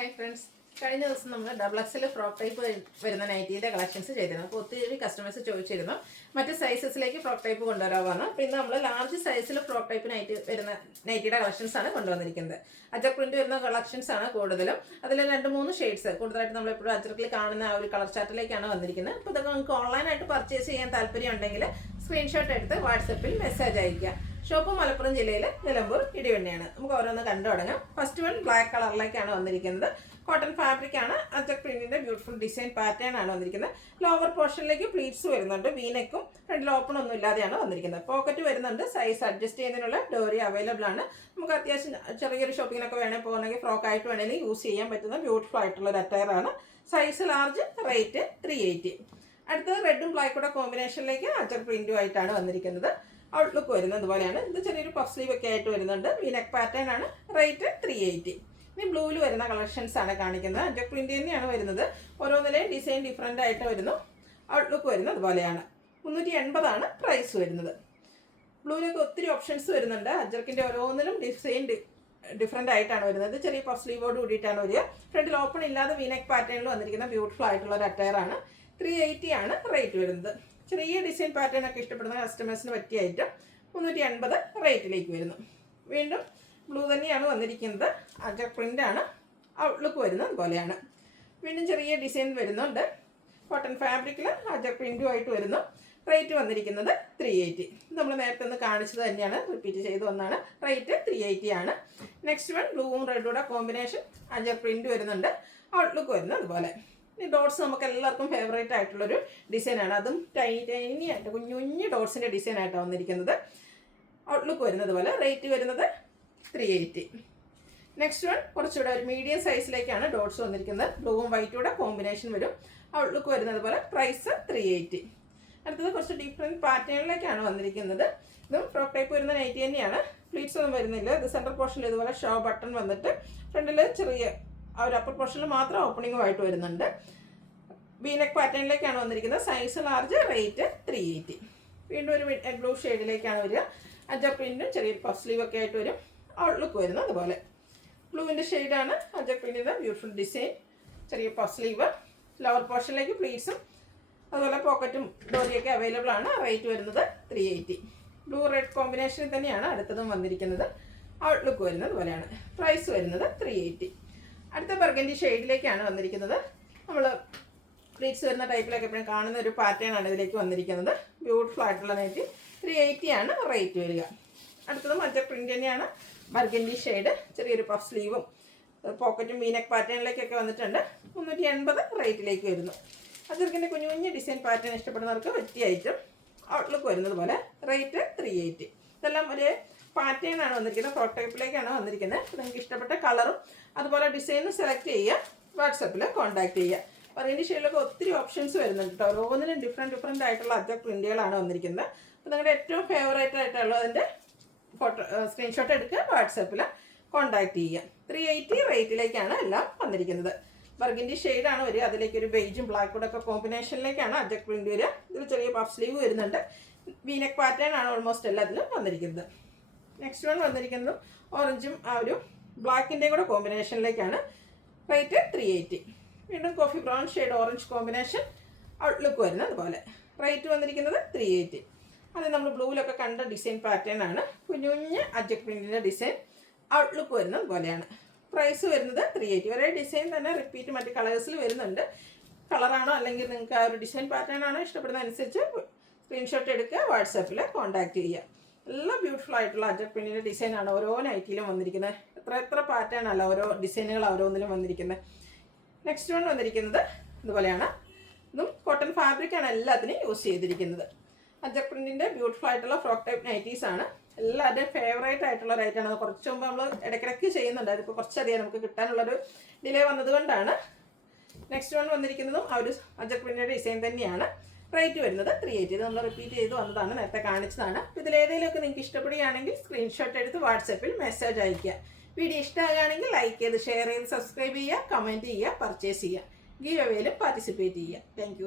Hi friends, കഴിഞ്ഞ ദിവസം നമ്മൾ ഡബിൾ എക്സൽ ഫ്രോക്ക് ടൈപ്പ് വരുന്ന നൈറ്റിയുടെ കളക്ഷൻസ് ചെയ്തിരുന്നു. അപ്പോൾ ഒത്തിരി കസ്റ്റമേഴ്സ് ചോദിച്ചിരുന്നു മറ്റ് സൈസസിലേക്ക് ഫ്രോക്ക് ടൈപ്പ് കൊണ്ടുവരാമെന്ന്. അപ്പോൾ ഇന്ന് നമ്മൾ ലാർജ് സൈസിൽ ഫ്രോക്ക് ടൈപ്പ് വരുന്ന നൈറ്റിയുടെ കളക്ഷൻസ് ആണ് കൊണ്ടുവന്നിരിക്കുന്നത്. അജർ പ്രിന്റ് വരുന്ന കളക്ഷൻസ് ആണ് കൂടുതലും. അതിൽ 2-3 ഷെയ്ഡ്സ് കൂടുതലായിട്ട് നമ്മളെപ്പോഴും അജർക്കിൽ കാണുന്ന ആ ഒരു കളർ ചാർട്ടിലേക്കാണ് വന്നിരിക്കുന്നത്. അപ്പോൾ ഇതൊക്കെ നിങ്ങൾക്ക് ഓൺലൈനായിട്ട് പർച്ചേസ് ചെയ്യാൻ താല്പര്യം ഉണ്ടെങ്കിൽ സ്ക്രീൻഷോട്ട് എടുത്ത് വാട്സപ്പിൽ മെസ്സേജ് അയയ്ക്കുക. ഷോപ്പ് മലപ്പുറം ജില്ലയിൽ നിലമ്പൂർ ഇടിവെണ്ണയാണ്. നമുക്ക് ഓരോന്ന് കണ്ടു തുടങ്ങാം. ഫസ്റ്റ് വൺ ബ്ലാക്ക് കളറിലേക്കാണ് വന്നിരിക്കുന്നത്. കോട്ടൺ ഫാബ്രിക് ആണ്. അജക് പ്രിന്റിന്റെ ബ്യൂട്ടിഫുൾ ഡിസൈൻ പാറ്റേൺ ആണ് വന്നിരിക്കുന്നത്. ലോവർ പോർഷനിലേക്ക് പ്ലീറ്റ്സ് വരുന്നുണ്ട്. വീനെക്കും ഫ്രണ്ടിൽ ഓപ്പൺ ഒന്നും ഇല്ലാതെയാണ് വന്നിരിക്കുന്നത്. പോക്കറ്റ് വരുന്നുണ്ട്. സൈസ് അഡ്ജസ്റ്റ് ചെയ്യുന്നതിനുള്ള ഡോറി അവൈലബിൾ ആണ്. നമുക്ക് അത്യാവശ്യം ചെറിയൊരു ഷോപ്പിങ്ങിനൊക്കെ വേണമെങ്കിൽ പോകുന്നെങ്കിൽ ഫ്രോക്ക് ആയിട്ട് വേണമെങ്കിൽ യൂസ് ചെയ്യാൻ പറ്റുന്ന ബ്യൂട്ടിഫുൾ ആയിട്ടുള്ള ഒരു അറ്റയർ ആണ്. Size large, rate 380. അടുത്തത് റെഡും ബ്ലാക്കും കോമ്പിനേഷനിലേക്ക് അജക് പ്രിന്റും ആയിട്ടാണ് വന്നിരിക്കുന്നത്. ഔട്ട്ലുക്ക് വരുന്നത് ഇതുപോലെയാണ്. ഇത് ചെറിയൊരു പഫ് സ്ലീവ് ഒക്കെ ആയിട്ട് വരുന്നുണ്ട്. വീനെക്ക് പാറ്റേൺ ആണ്. റേറ്റ് 380. ഇനി ബ്ലൂവിൽ വരുന്ന കളക്ഷൻസ് ആണ് കാണിക്കുന്നത്. അജക് പ്രിന്റ് തന്നെയാണ് വരുന്നത്. ഓരോന്നിലെയും ഡിസൈൻ ഡിഫറെൻ്റ് ആയിട്ട് വരുന്നു. ഔട്ട്ലുക്ക് വരുന്നത് ഇതുപോലെയാണ്. 380 ആണ് പ്രൈസ് വരുന്നത്. ബ്ലൂവിലൊക്കെ ഒത്തിരി ഓപ്ഷൻസ് വരുന്നുണ്ട്. അജർക്കിൻ്റെ ഓരോന്നിലും ഡിസൈൻ ഡിഫറെൻ്റ് ആയിട്ടാണ് വരുന്നത്. ചെറിയ പഫ് സ്ലീവോട് കൂടിയിട്ടാണ് വരിക. ഫ്രണ്ടിൽ ഓപ്പൺ ഇല്ലാതെ വീനെക്ക് പാറ്റേണിൽ വന്നിരിക്കുന്ന ബ്യൂട്ടിഫുൾ ആയിട്ടുള്ള ഒരു അറ്റയർ ആണ്. 380 ആണ് റേറ്റ് വരുന്നത്. ചെറിയ ഡിസൈൻ പാറ്റേൺ ഒക്കെ ഇഷ്ടപ്പെടുന്ന കസ്റ്റമേഴ്സിന് പറ്റിയ ഐറ്റം 380 റേറ്റിലേക്ക് വരുന്നു. വീണ്ടും ബ്ലൂ തന്നെയാണ് വന്നിരിക്കുന്നത്. അജക് പ്രിന്റ് ആണ്. ഔട്ട്ലുക്ക് വരുന്നത് അതുപോലെയാണ്. വീണ്ടും ചെറിയ ഡിസൈൻ വരുന്നുണ്ട്. കോട്ടൺ ഫാബ്രിക്കിൽ അജക് പ്രിന്റുമായിട്ട് വരുന്നു. റേറ്റ് വന്നിരിക്കുന്നത് 380. നമ്മൾ നേരത്തെ ഒന്ന് കാണിച്ചത് തന്നെയാണ്, റിപ്പീറ്റ് ചെയ്ത് വന്നാണ്. റേറ്റ് 380 ആണ്. നെക്സ്റ്റ് വൺ ബ്ലൂവും റെഡൂടെ കോമ്പിനേഷൻ അജക് പ്രിന്റ് വരുന്നുണ്ട്. ഔട്ട്ലുക്ക് വരുന്നത് അതുപോലെ. ഈ ഡോട്ട്സ് നമുക്ക് എല്ലാവർക്കും ഫേവറേറ്റ് ആയിട്ടുള്ളൊരു ഡിസൈനാണ്. അതും ടൈനി ആയിട്ട് കുഞ്ഞു കുഞ്ഞു ഡോട്ട്സിൻ്റെ ഡിസൈനായിട്ടാണ് വന്നിരിക്കുന്നത്. ഔട്ട്ലുക്ക് വരുന്നത് പോലെ. റേറ്റ് വരുന്നത് 380. നെക്സ്റ്റ് വൺ കുറച്ചുകൂടെ ഒരു മീഡിയം സൈസിലേക്കാണ് ഡോട്ട്സ് വന്നിരിക്കുന്നത്. ബ്ലൂവും വൈറ്റൂടെ കോമ്പിനേഷൻ വരും. ഔട്ട്ലുക്ക് വരുന്നത് പോലെ. പ്രൈസ് 380. അടുത്തത് കുറച്ച് ഡിഫറെൻറ്റ് പാറ്റേണിലേക്കാണ് വന്നിരിക്കുന്നത്. ഇതും ഫ്രോക്ക് ടൈപ്പ് വരുന്ന നൈറ്റി തന്നെയാണ്. പ്ലീറ്റ്സ് ഒന്നും വരുന്നില്ല. ഇത് സെൻട്രൽ പോർഷനിൽ ഇതുപോലെ ഷോ ബട്ടൺ വന്നിട്ട് ഫ്രണ്ടിൽ ചെറിയ ആ ഒരു അപ്പർ പോർഷനിൽ മാത്രം ഓപ്പണിങ്ങുമായിട്ട് വരുന്നുണ്ട്. വീനെക്ക് പാറ്റേണിലേക്കാണ് വന്നിരിക്കുന്നത്. Size large, rate 380. വീണ്ടും ഒരു ബ്ലൂ ഷെയ്ഡിലേക്കാണ് വരിക. അജക് പ്രിന്റും ചെറിയൊരു പഫ് സ്ലീവ് ഒക്കെ ആയിട്ട് വരും. ഔട്ട്ലുക്ക് വരുന്നത് അതുപോലെ. ബ്ലൂവിൻ്റെ ഷെയ്ഡാണ്. അജക് പ്രിന്റിൻ്റെ ബ്യൂട്ടിഫുൾ ഡിസൈൻ. ചെറിയ പഫ് സ്ലീവ്. ലോവർ പോർഷനിലേക്ക് പ്ലീറ്റ്സും അതുപോലെ പോക്കറ്റും ഡോറിയൊക്കെ അവൈലബിൾ ആണ്. റേറ്റ് വരുന്നത് 380. ബ്ലൂ റെഡ് കോമ്പിനേഷനിൽ തന്നെയാണ് അടുത്തതും വന്നിരിക്കുന്നത്. ഔട്ട്ലുക്ക് വരുന്നത് പോലെയാണ്. പ്രൈസ് വരുന്നത് 380. അടുത്ത ബർഗൻഡി ഷെയ്ഡിലേക്കാണ് വന്നിരിക്കുന്നത്. നമ്മൾ പ്ലീറ്റ്സ് വരുന്ന ടൈപ്പിലൊക്കെ എപ്പോഴും കാണുന്ന ഒരു പാറ്റേൺ ആണ് ഇതിലേക്ക് വന്നിരിക്കുന്നത്. ബ്യൂട്ടിഫുൾ ആയിട്ടുള്ള നൈറ്റി. 380 ആണ് റേറ്റ് വരിക. അടുത്തത് മറ്റ പ്രിന്റ് തന്നെയാണ്. Burgundy shade. ചെറിയൊരു പഫ് സ്ലീവും പോക്കറ്റും വീനെക്ക് പാറ്റേണിലേക്കൊക്കെ വന്നിട്ടുണ്ട്. 380 റേറ്റിലേക്ക് വരുന്നു. അജർക്കിൻ്റെ കുഞ്ഞു കുഞ്ഞു ഡിസൈൻ പാറ്റേൺ ഇഷ്ടപ്പെടുന്നവർക്ക് പറ്റിയ ഐറ്റം. ഔട്ട്ലുക്ക് വരുന്നത് പോലെ. റേറ്റ് 380. ഇതെല്ലാം ഒരു പാറ്റേൺ ആണ് വന്നിരിക്കുന്നത്. ഫ്രോക്ക് ടൈപ്പിലേക്കാണ് വന്നിരിക്കുന്നത്. നിങ്ങൾക്ക് ഇഷ്ടപ്പെട്ട കളറും അതുപോലെ ഡിസൈനും സെലക്ട് ചെയ്യുക. വാട്സപ്പിൽ കോൺടാക്ട് ചെയ്യുക. ബർഗൻഡി ഷെയ്ഡിലൊക്കെ ഒത്തിരി ഓപ്ഷൻസ് വരുന്നുണ്ട് കേട്ടോ. ഓരോന്നിനും ഡിഫറെൻറ്റ് ആയിട്ടുള്ള അജക് പ്രിന്റുകളാണ് വന്നിരിക്കുന്നത്. അപ്പോൾ നിങ്ങളുടെ ഏറ്റവും ഫേവറേറ്റ് ആയിട്ടുള്ളതിൻ്റെ ഫോട്ടോ സ്ക്രീൻഷോട്ട് എടുക്കുക. വാട്സപ്പിൽ കോൺടാക്ട് ചെയ്യുക. 380 റേറ്റിലേക്കാണ് എല്ലാം വന്നിരിക്കുന്നത്. ബർഗൻഡി ഷെയ്ഡാണ് വരിക. അതിലേക്ക് ഒരു ബെയ്ജും ബ്ലാക്കും ഒക്കെ കോമ്പിനേഷനിലേക്കാണ് അജക് പ്രിന്റ് വരിക. ഇതിൽ ചെറിയ പഫ് സ്ലീവ് വരുന്നുണ്ട്. വീനെക്ക് പാറ്റേൺ ആണ് ഓൾമോസ്റ്റ് എല്ലാത്തിലും വന്നിരിക്കുന്നത്. നെക്സ്റ്റ് വൺ വന്നിരിക്കുന്നത് ഓറഞ്ചും ആ ഒരു ബ്ലാക്കിൻ്റെയും കൂടെ കോമ്പിനേഷനിലേക്കാണ്. റേറ്റ് 380. വീണ്ടും coffee brown shade orange combination. Outlook വരുന്നത് അതുപോലെ. റേറ്റ് വന്നിരിക്കുന്നത് 380. അത് നമ്മൾ ബ്ലൂവിലൊക്കെ കണ്ട ഡിസൈൻ പാറ്റേൺ ആണ്. കുഞ്ഞു കുഞ്ഞ് അജക് പ്രിന്റിൻ്റെ ഡിസൈൻ. ഔട്ട്ലുക്ക് വരുന്നത് പോലെയാണ്. പ്രൈസ് വരുന്നത് 380. ഒരേ ഡിസൈൻ തന്നെ റിപ്പീറ്റ് മറ്റ് കളേഴ്സിൽ വരുന്നുണ്ട്. കളറാണോ അല്ലെങ്കിൽ നിങ്ങൾക്ക് ആ ഒരു ഡിസൈൻ പാറ്റേൺ ആണോ ഇഷ്ടപ്പെടുന്ന അനുസരിച്ച് സ്ക്രീൻഷോട്ട് എടുക്കുക. വാട്സാപ്പിൽ കോൺടാക്ട് ചെയ്യുക. എല്ലാം ബ്യൂട്ടിഫുൾ ആയിട്ടുള്ള അജക് പ്രിന്റിൻ്റെ ഡിസൈനാണ് ഓരോ നൈറ്റിലും വന്നിരിക്കുന്നത്. എത്ര പാറ്റേൺ അല്ല ഓരോ ഡിസൈനുകൾ ഓരോന്നിലും വന്നിരിക്കുന്നത്. നെക്സ്റ്റ് വൺ വന്നിരിക്കുന്നത് ഇതുപോലെയാണ്. ഇതും കോട്ടൺ ഫാബ്രിക്കാണ് എല്ലാത്തിനും യൂസ് ചെയ്തിരിക്കുന്നത്. അജക് പ്രിന്റിൻ്റെ ബ്യൂട്ടിഫുൾ ആയിട്ടുള്ള ഫ്രോക്ക് ടൈപ്പ് നൈറ്റീസ് ആണ്. എല്ലാവരുടെയും ഫേവറേറ്റ് ആയിട്ടുള്ള ഒരു ഐറ്റമാണ്. കുറച്ച് മുമ്പ് നമ്മൾ ഇടയ്ക്കിടയ്ക്ക് ചെയ്യുന്നുണ്ട്. അതിപ്പോൾ കുറച്ചധികം നമുക്ക് കിട്ടാനുള്ളൊരു ഡിലേ വന്നതുകൊണ്ടാണ്. നെക്സ്റ്റ് വൺ വന്നിരിക്കുന്നതും ആ ഒരു അജക് പ്രിന്റിൻ്റെ ഡിസൈൻ തന്നെയാണ്. റേറ്റ് വരുന്നത് 380. ഇത് നമ്മൾ റിപ്പീറ്റ് ചെയ്ത് വന്നതാണ്, നേരത്തെ കാണിച്ചതാണ്. ഇതിലേതെങ്കിലുമൊക്കെ നിങ്ങൾക്ക് ഇഷ്ടപ്പെടുകയാണെങ്കിൽ സ്ക്രീൻഷോട്ട് എടുത്ത് വാട്സപ്പിൽ മെസ്സേജ് അയയ്ക്കുക. വീഡിയോ ഇഷ്ടമാകുകയാണെങ്കിൽ ലൈക്ക് ചെയ്ത് ഷെയർ ചെയ്ത് സബ്സ്ക്രൈബ് ചെയ്യുക, കമൻറ്റ് ചെയ്യുക, പർച്ചേസ് ചെയ്യുക. ഗീവ് അവേയിലും പാർട്ടിസിപ്പേറ്റ് ചെയ്യുക. താങ്ക്